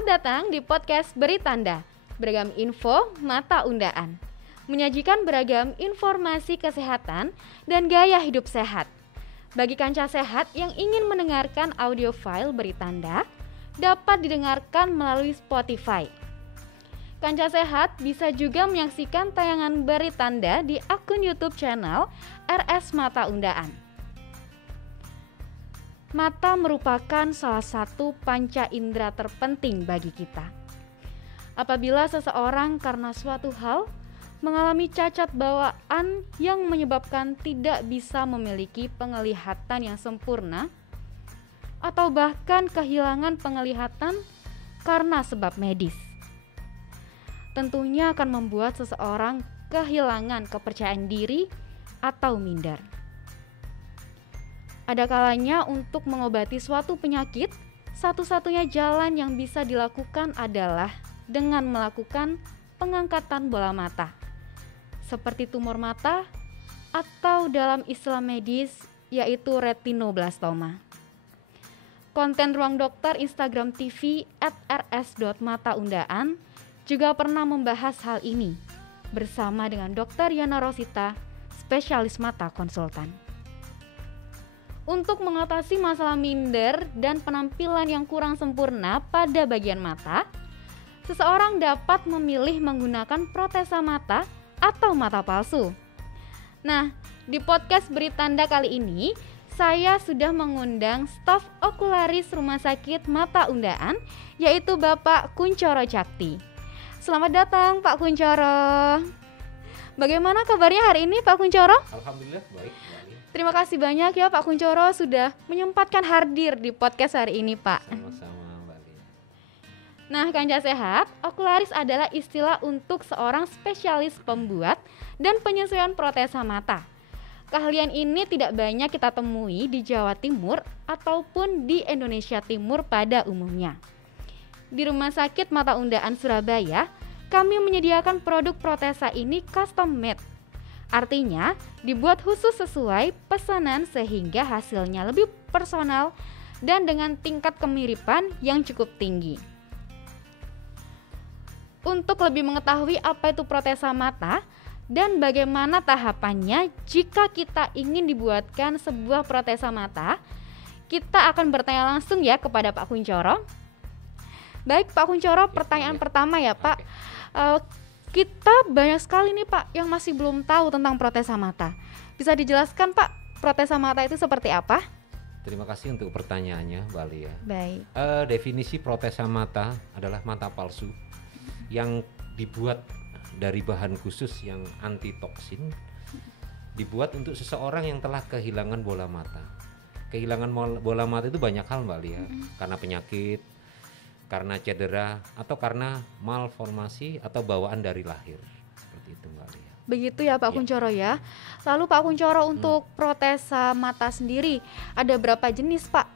Selamat datang di podcast Beri Tanda, beragam info mata undaan. Menyajikan beragam informasi kesehatan dan gaya hidup sehat. Bagi kanca sehat yang ingin mendengarkan audio file Beri Tanda, dapat didengarkan melalui Spotify. Kanca sehat bisa juga menyaksikan tayangan Beri Tanda di akun YouTube channel RS Mata Undaan. Mata merupakan salah satu panca indera terpenting bagi kita. Apabila seseorang karena suatu hal mengalami cacat bawaan yang menyebabkan tidak bisa memiliki penglihatan yang sempurna, atau bahkan kehilangan penglihatan karena sebab medis, tentunya akan membuat seseorang kehilangan kepercayaan diri atau minder. Ada kalanya untuk mengobati suatu penyakit, satu-satunya jalan yang bisa dilakukan adalah dengan melakukan pengangkatan bola mata, seperti tumor mata atau dalam istilah medis yaitu retinoblastoma. Konten Ruang Dokter Instagram TV @rs.mataundaan juga pernah membahas hal ini bersama dengan Dr. Yana Rosita, spesialis mata konsultan. Untuk mengatasi masalah minder dan penampilan yang kurang sempurna pada bagian mata, seseorang dapat memilih menggunakan protesa mata atau mata palsu. Nah, di podcast Beri Tanda kali ini, saya sudah mengundang staf okularis Rumah Sakit Mata Undaan, yaitu Bapak Kuncoro Cakti. Selamat datang Pak Kuncoro. Bagaimana kabarnya hari ini Pak Kuncoro? Alhamdulillah baik. Terima kasih banyak ya Pak Kuncoro sudah menyempatkan hadir di podcast hari ini Pak. Sama-sama Mbak Lia. Nah, kanca sehat, okularis adalah istilah untuk seorang spesialis pembuat dan penyesuaian protesa mata. Keahlian ini tidak banyak kita temui di Jawa Timur ataupun di Indonesia Timur pada umumnya. Di Rumah Sakit Mata Undaan Surabaya, kami menyediakan produk protesa ini custom made. Artinya, dibuat khusus sesuai pesanan sehingga hasilnya lebih personal dan dengan tingkat kemiripan yang cukup tinggi. Untuk lebih mengetahui apa itu protesa mata dan bagaimana tahapannya jika kita ingin dibuatkan sebuah protesa mata, kita akan bertanya langsung ya kepada Pak Kuncoro. Baik Pak Kuncoro, pertanyaan pertama ya Pak. Kita banyak sekali nih Pak yang masih belum tahu tentang protesa mata. Bisa dijelaskan Pak, protesa mata itu seperti apa? Terima kasih untuk pertanyaannya Mbak Lia. Baik. Definisi protesa mata adalah mata palsu yang dibuat dari bahan khusus yang anti toksin, dibuat untuk seseorang yang telah kehilangan bola mata. Kehilangan bola mata itu banyak hal Mbak Lia, karena penyakit, karena cedera, atau karena malformasi atau bawaan dari lahir. Seperti itu Mbak Lia. Begitu ya Pak Kuncoro ya. Lalu Pak Kuncoro untuk protesa mata sendiri ada berapa jenis Pak?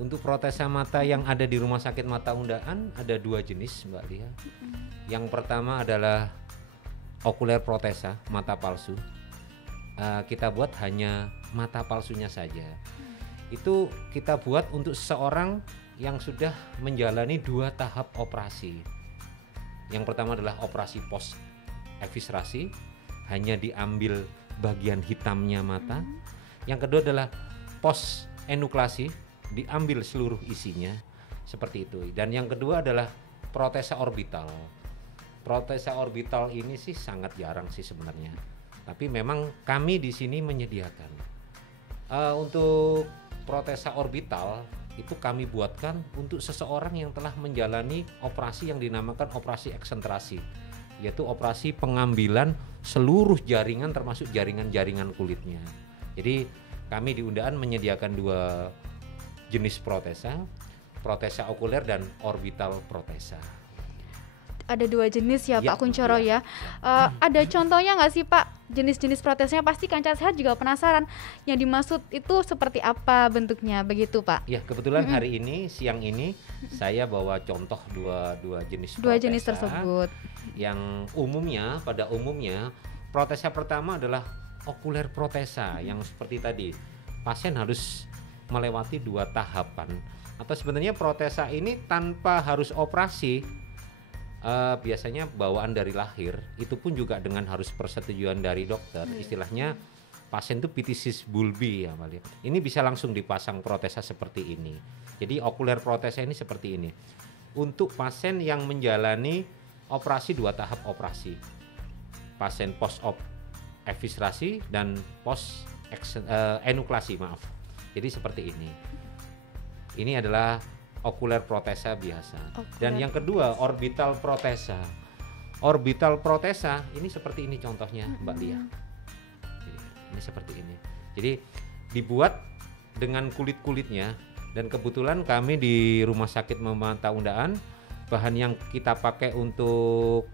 Untuk protesa mata yang ada di Rumah Sakit Mata Undaan ada 2 jenis Mbak Lia. Yang pertama adalah okuler protesa, mata palsu. Kita buat hanya mata palsunya saja. Itu kita buat untuk seseorang yang sudah menjalani 2 tahap operasi. Yang pertama adalah operasi post eviscerasi, hanya diambil bagian hitamnya mata. Yang kedua adalah post enuklasi, diambil seluruh isinya, seperti itu. Dan yang kedua adalah protesa orbital. Protesa orbital ini sih sangat jarang sih sebenarnya, tapi memang kami di sini menyediakan. Untuk protesa orbital itu kami buatkan untuk seseorang yang telah menjalani operasi yang dinamakan operasi eksentrasi, yaitu operasi pengambilan seluruh jaringan termasuk jaringan-jaringan kulitnya. Jadi kami di Undaan menyediakan 2 jenis protesa, protesa okuler dan orbital protesa. Ada 2 jenis ya, Ya, Pak Kuncoro ya. ya. Ada contohnya nggak sih Pak? Jenis-jenis protesnya pasti kanca sehat juga penasaran. Yang dimaksud itu seperti apa bentuknya, begitu Pak? Ya, kebetulan hari ini siang ini saya bawa contoh dua jenis 2 protesa. jenis tersebut. Yang pada umumnya protesa pertama adalah okuler protesa yang seperti tadi. Pasien harus melewati 2 tahapan. Atau sebenarnya protesa ini tanpa harus operasi, biasanya bawaan dari lahir, itu pun juga dengan harus persetujuan dari dokter. Istilahnya pasien itu ptisis bulbi ya Mbak Lia. Ini bisa langsung dipasang protesa seperti ini. Jadi okuler protesa ini seperti ini. Untuk pasien yang menjalani operasi 2 tahap operasi. Pasien post-op eviscerasi dan post enuklasi, maaf. Jadi seperti ini. Ini adalah okuler protesa biasa. Dan yang kedua orbital protesa. Orbital protesa ini seperti ini contohnya Mbak Lia. Ini seperti ini. Jadi dibuat dengan kulit-kulitnya, dan kebetulan kami di Rumah Sakit Mata Undaan bahan yang kita pakai untuk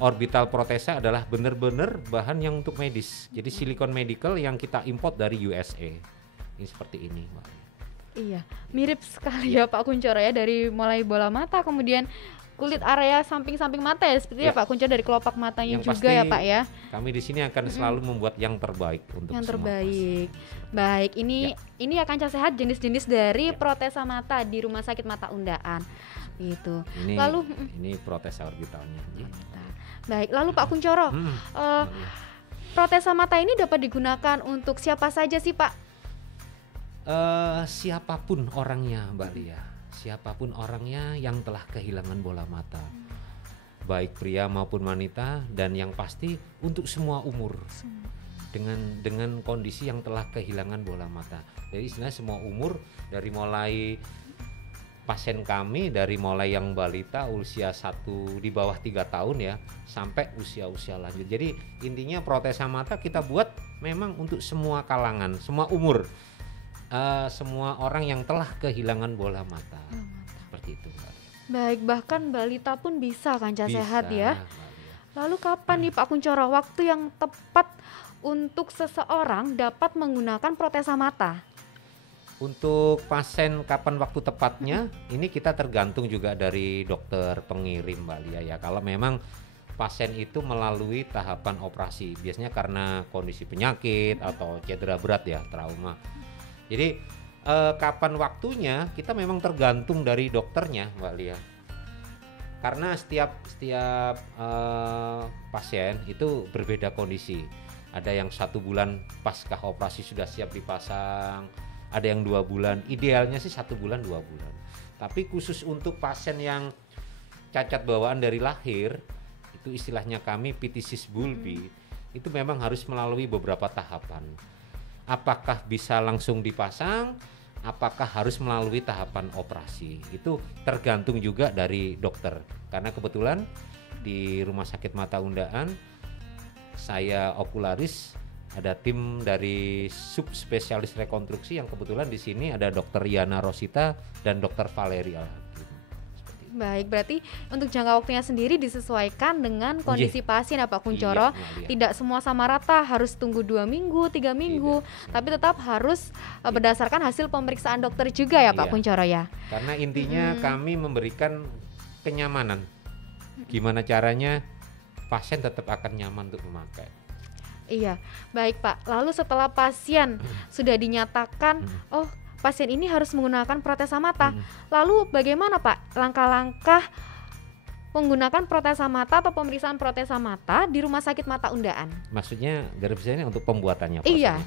orbital protesa adalah benar-benar bahan yang untuk medis. Jadi silikon medical yang kita import dari USA. Ini seperti ini, Mbak. Iya, mirip sekali ya Pak Kuncoro ya, dari mulai bola mata kemudian kulit area samping-samping mata ya, seperti ya Pak Kuncoro, dari kelopak matanya yang juga ya Pak ya. Kami di sini akan selalu membuat yang terbaik untuk yang semua terbaik. Baik, ini akan sehat jenis-jenis dari protesa mata di Rumah Sakit Mata Undaan. Gitu. Lalu ini protesa orbitalnya. Baik, lalu Pak Kuncoro, protesa mata ini dapat digunakan untuk siapa saja sih Pak? Siapapun orangnya Mbak Lia, siapapun orangnya yang telah kehilangan bola mata, baik pria maupun wanita, dan yang pasti untuk semua umur, dengan kondisi yang telah kehilangan bola mata. Jadi sebenarnya semua umur, dari mulai pasien kami dari mulai yang balita usia 1 di bawah 3 tahun ya, sampai usia-usia lanjut. Jadi intinya protesa mata kita buat memang untuk semua kalangan, semua umur. Semua orang yang telah kehilangan bola mata. Seperti itu. Baik, bahkan balita pun bisa Kanca Sehat ya. Lalu kapan nih Pak Kuncoro waktu yang tepat untuk seseorang dapat menggunakan protesa mata? Untuk pasien kapan waktu tepatnya, ini kita tergantung juga dari dokter pengirim Mbak Lia ya. Kalau memang pasien itu melalui tahapan operasi, biasanya karena kondisi penyakit atau cedera berat ya, trauma. Jadi kapan waktunya kita memang tergantung dari dokternya Mbak Lia. Karena setiap pasien itu berbeda kondisi. Ada yang 1 bulan pasca operasi sudah siap dipasang, ada yang 2 bulan, idealnya sih 1 bulan 2 bulan. Tapi khusus untuk pasien yang cacat bawaan dari lahir, itu istilahnya kami ptisis bulbi, itu memang harus melalui beberapa tahapan. Apakah bisa langsung dipasang, apakah harus melalui tahapan operasi, itu tergantung juga dari dokter. Karena kebetulan di Rumah Sakit Mata Undaan, saya okularis, ada tim dari subspesialis rekonstruksi yang kebetulan di sini ada Dr. Yana Rosita dan Dr. Valeria. Baik, berarti untuk jangka waktunya sendiri disesuaikan dengan kondisi pasien ya Pak Kuncoro. Tidak semua sama rata harus tunggu 2 minggu, 3 minggu, tapi tetap harus berdasarkan hasil pemeriksaan dokter juga ya Pak Kuncoro ya. Karena intinya kami memberikan kenyamanan. Gimana caranya pasien tetap akan nyaman untuk memakai. Iya, baik Pak. Lalu setelah pasien sudah dinyatakan, pasien ini harus menggunakan protesa mata. Lalu bagaimana Pak langkah-langkah menggunakan protesa mata atau pemeriksaan protesa mata di Rumah Sakit Mata Undaan? Maksudnya garis untuk pembuatannya? Iya.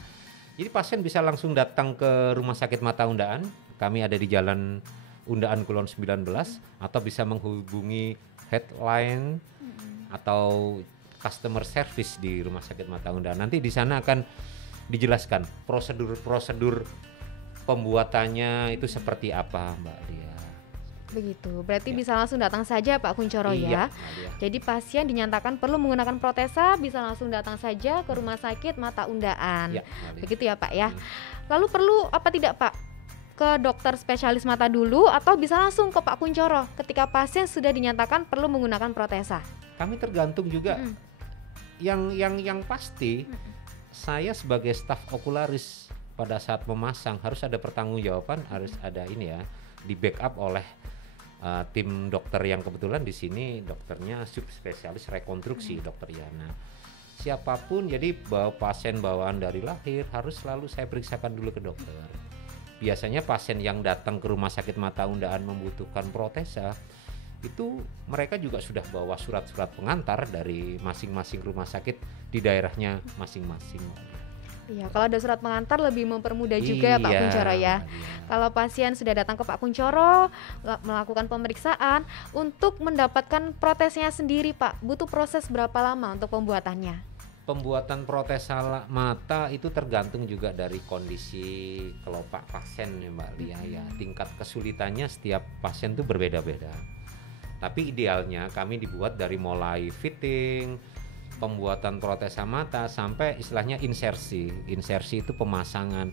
Jadi pasien bisa langsung datang ke Rumah Sakit Mata Undaan. Kami ada di Jalan Undaan Kulon 19, atau bisa menghubungi headline atau customer service di Rumah Sakit Mata Undaan. Nanti di sana akan dijelaskan prosedur pembuatannya itu seperti apa Mbak Lia. Begitu, berarti bisa langsung datang saja Pak Kuncoro ya. Jadi pasien dinyatakan perlu menggunakan protesa, bisa langsung datang saja ke Rumah Sakit Mata Undaan. Begitu ya Pak ya. Lalu perlu apa tidak Pak ke dokter spesialis mata dulu, atau bisa langsung ke Pak Kuncoro ketika pasien sudah dinyatakan perlu menggunakan protesa? Kami tergantung juga. Yang pasti saya sebagai staf okularis pada saat memasang harus ada pertanggungjawaban, harus ada ini ya, di backup oleh tim dokter yang kebetulan di sini dokternya subspesialis rekonstruksi Dr. Yana. Siapapun, jadi pasien bawaan dari lahir harus selalu saya periksakan dulu ke dokter. biasanya pasien yang datang ke rumah sakit mata undaan membutuhkan protesa itu mereka juga sudah bawa surat-surat pengantar dari masing-masing rumah sakit di daerahnya masing-masing. Iya, kalau ada surat pengantar lebih mempermudah juga ya Pak Kunchoro ya. Kalau pasien sudah datang ke Pak Kunchoro melakukan pemeriksaan untuk mendapatkan protesnya sendiri Pak, butuh proses berapa lama untuk pembuatannya? Pembuatan protesa mata itu tergantung juga dari kondisi kelopak pasien ya Mbak Lia ya. Tingkat kesulitannya setiap pasien itu berbeda-beda. Tapi idealnya kami dibuat dari mulai fitting, pembuatan protesa mata sampai istilahnya insersi. Insersi itu pemasangan,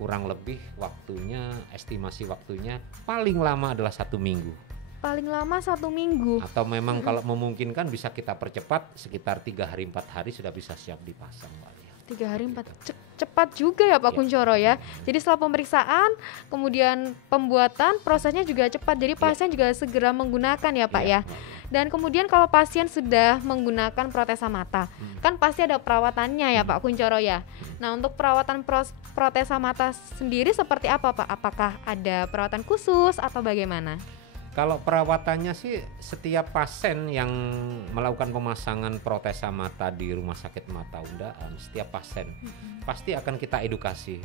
kurang lebih waktunya, estimasi waktunya paling lama adalah 1 minggu. Paling lama 1 minggu. Atau memang kalau memungkinkan bisa kita percepat sekitar 3 hari 4 hari sudah bisa siap dipasang Mbak Lia. 3 hari 4 cepat juga ya Pak Kunchoro ya. Jadi setelah pemeriksaan kemudian pembuatan prosesnya juga cepat. Jadi pasien juga segera menggunakan ya Pak ya. Dan kemudian kalau pasien sudah menggunakan protesa mata, kan pasti ada perawatannya ya Pak Kunchoro ya. Nah, untuk perawatan protesa mata sendiri seperti apa Pak? Apakah ada perawatan khusus atau bagaimana? Kalau perawatannya sih setiap pasien yang melakukan pemasangan protesa mata di rumah sakit mata undaan, setiap pasien pasti akan kita edukasi.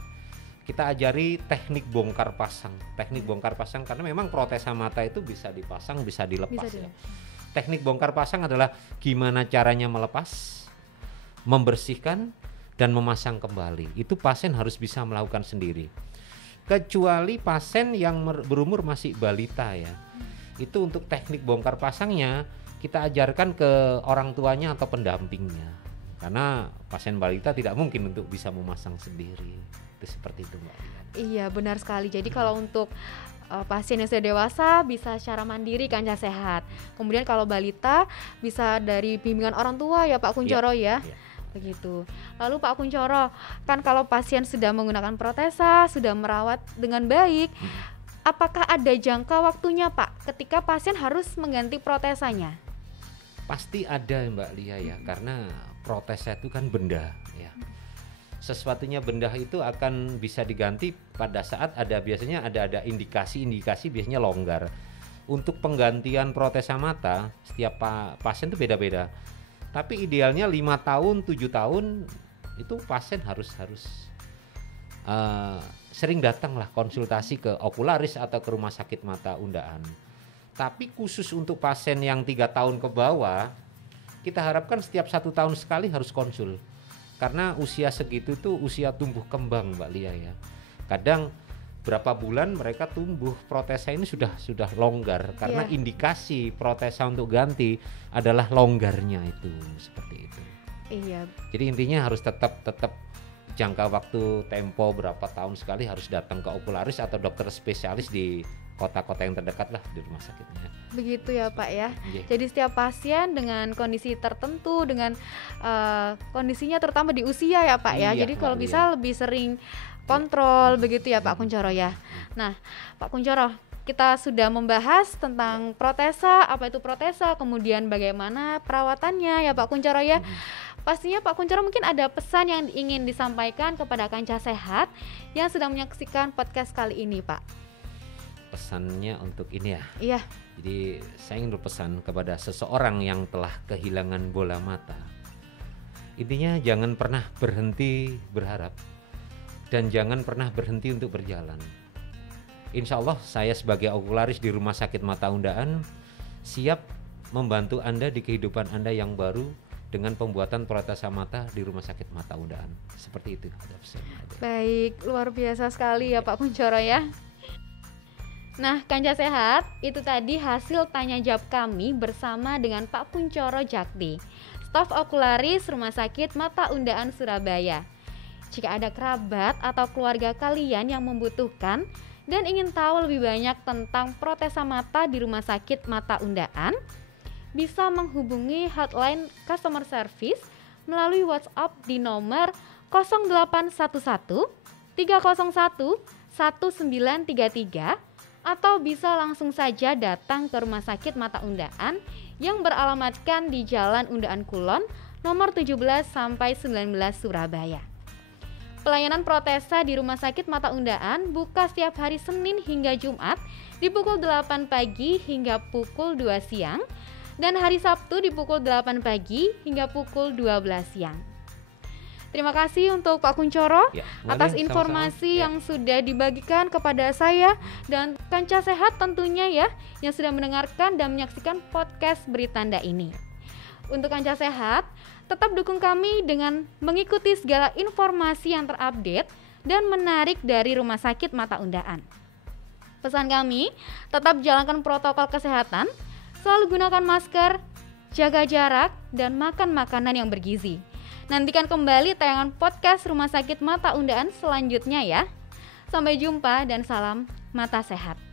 Kita ajari teknik bongkar pasang. Teknik bongkar pasang karena memang protesa mata itu bisa dipasang, bisa dilepas ya. Teknik bongkar pasang adalah gimana caranya melepas, membersihkan dan memasang kembali. Itu pasien harus bisa melakukan sendiri. Kecuali pasien yang berumur masih balita ya. Itu untuk teknik bongkar pasangnya kita ajarkan ke orang tuanya atau pendampingnya. Karena pasien balita tidak mungkin untuk bisa memasang sendiri. Itu seperti itu Mbak. Iya benar sekali. Jadi kalau untuk pasien yang sudah dewasa bisa secara mandiri Kancah Sehat. Kemudian kalau balita bisa dari bimbingan orang tua ya Pak Kunchoro ya. Begitu. Lalu Pak Kunchoro, kan kalau pasien sudah menggunakan protesa, sudah merawat dengan baik, apakah ada jangka waktunya Pak ketika pasien harus mengganti protesanya? Pasti ada Mbak Lia ya, karena protesa itu kan benda ya. Sesuatunya benda itu akan bisa diganti pada saat biasanya ada indikasi biasanya longgar. Untuk penggantian protesa mata setiap pasien itu beda-beda. Tapi idealnya 5 tahun, 7 tahun itu pasien harus sering datanglah konsultasi ke okularis atau ke rumah sakit mata undaan. Tapi khusus untuk pasien yang 3 tahun ke bawah, kita harapkan setiap 1 tahun sekali harus konsul. Karena usia segitu tuh usia tumbuh kembang Mbak Lia ya. Kadang berapa bulan mereka tumbuh protesa ini sudah longgar karena indikasi protesa untuk ganti adalah longgarnya itu seperti itu. Iya. Jadi intinya harus tetap jangka waktu tempo berapa tahun sekali harus datang ke okularis atau dokter spesialis di kota-kota yang terdekat lah di rumah sakitnya. Begitu ya Pak ya. Jadi setiap pasien dengan kondisi tertentu, dengan kondisinya terutama di usia ya Pak ya. Jadi kalau bisa lebih sering kontrol begitu ya Pak Kunchoro ya. Nah Pak Kunchoro, kita sudah membahas tentang protesa, apa itu protesa, kemudian bagaimana perawatannya ya Pak Kunchoro ya. Pastinya Pak Kunchoro mungkin ada pesan yang ingin disampaikan kepada Kancah Sehat yang sedang menyaksikan podcast kali ini Pak. Pesannya untuk ini ya. Iya. Jadi saya ingin berpesan kepada seseorang yang telah kehilangan bola mata. Intinya jangan pernah berhenti berharap dan jangan pernah berhenti untuk berjalan. Insya Allah saya sebagai okularis di Rumah Sakit Mata Undaan siap membantu Anda di kehidupan Anda yang baru dengan pembuatan protesa mata di Rumah Sakit Mata Undaan. Seperti itu. Baik, luar biasa sekali ya Pak Kunchoro ya. Nah, Kancah Sehat, itu tadi hasil tanya jawab kami bersama dengan Pak Kunchoro Jakti, staf okularis Rumah Sakit Mata Undaan Surabaya. Jika ada kerabat atau keluarga kalian yang membutuhkan dan ingin tahu lebih banyak tentang protesa mata di Rumah Sakit Mata Undaan, bisa menghubungi hotline customer service melalui WhatsApp di nomor 0811 301 1933 atau bisa langsung saja datang ke Rumah Sakit Mata Undaan yang beralamatkan di Jalan Undaan Kulon nomor 17 sampai 19 Surabaya. Pelayanan protesa di Rumah Sakit Mata Undaan buka setiap hari Senin hingga Jumat di pukul 8 pagi hingga pukul 2 siang dan hari Sabtu di pukul 8 pagi hingga pukul 12 siang. Terima kasih untuk Pak Kuncoro atas informasi yang sudah dibagikan kepada saya dan Kanca Sehat tentunya ya yang sudah mendengarkan dan menyaksikan podcast Beritanda ini. Untuk Kanca Sehat, tetap dukung kami dengan mengikuti segala informasi yang terupdate dan menarik dari Rumah Sakit Mata Undaan. Pesan kami, tetap jalankan protokol kesehatan, selalu gunakan masker, jaga jarak, dan makan makanan yang bergizi. Nantikan kembali tayangan podcast Rumah Sakit Mata Undaan selanjutnya ya. Sampai jumpa dan salam mata sehat.